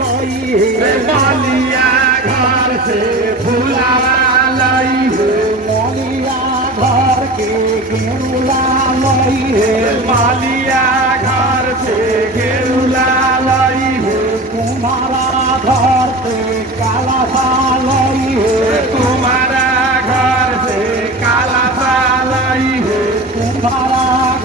लई है मालिया घर से फुलावा लई है मोलिया घर के घेरुला लई है मालिया घर से घेरुला लई है तुम्हारा घर से काला सा लई है तुम्हारा घर से काला सा लई है तुम्हारा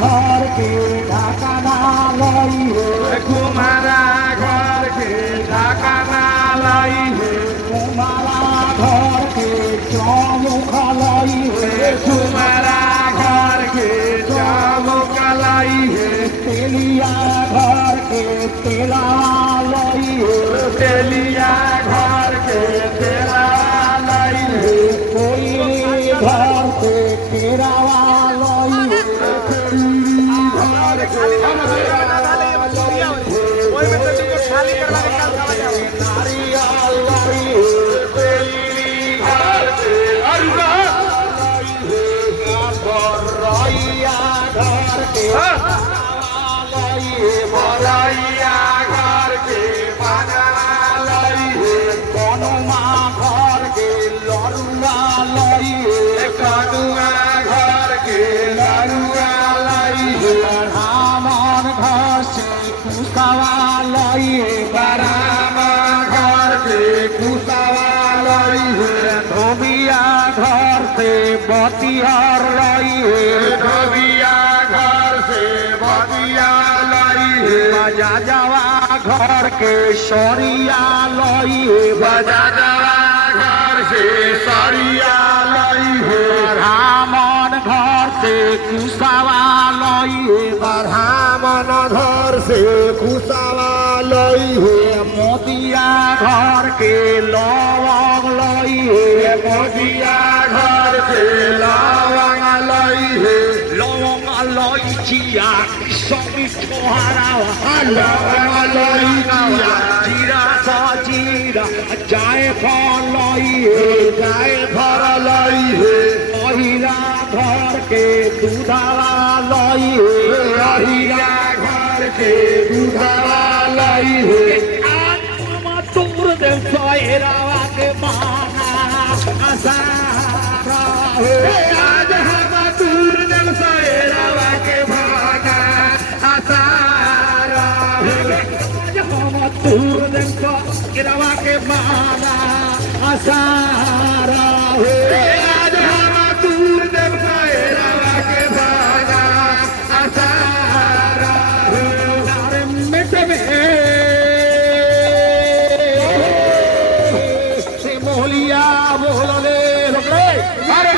घर के ढाका ना लई है तुम्हारा घर के ढाका ना लई है तुम्हारा घर के चौमुख लई है तुम्हारा घर के चामुक लई है तेलिया घर के तेला लई है तेलिया घर के तेरा लई है कोई घर से केरावा लई है घर के नारियल लई है तेली घर के अरुणा बरैया घर के लई है बरैया घर के बना लई है कनुमा घर के लरुआ लई है कनुआ घर के लरुआ लई है रामन घर से कुसवा लई है बराबर घर के कुसावा लई है धोबिया घर से बतिहार लई है धोबिया घर से बतिया लई है बजा जवा घर के सरिया लई है बजा जवा घर से सरिया लई है रामन घर से कुसवा लई है ब्राह्मण घर से कुसावा लई है मोतिया घर के लवंग लई है मोदिया घर से लवंग लई है लवंग लई चिया समी छोहरा लवंग लई चिया जीरा सा जीरा जाए फल लई है जाए भर लई है महिला घर के दूधावा लई है रहिया घर के दूधवा लई है आत्मा तोर दे सोयरावा के माना आसारा है आज हम दूर दिल सहेरावा के भागा आसारा है हम तोर दे सोयरावा के माना आसारा है आज हम दूर दिल सहेरावा के भागा आसारा है नारे मिट में से मोलिया बोलले लोग रे अरे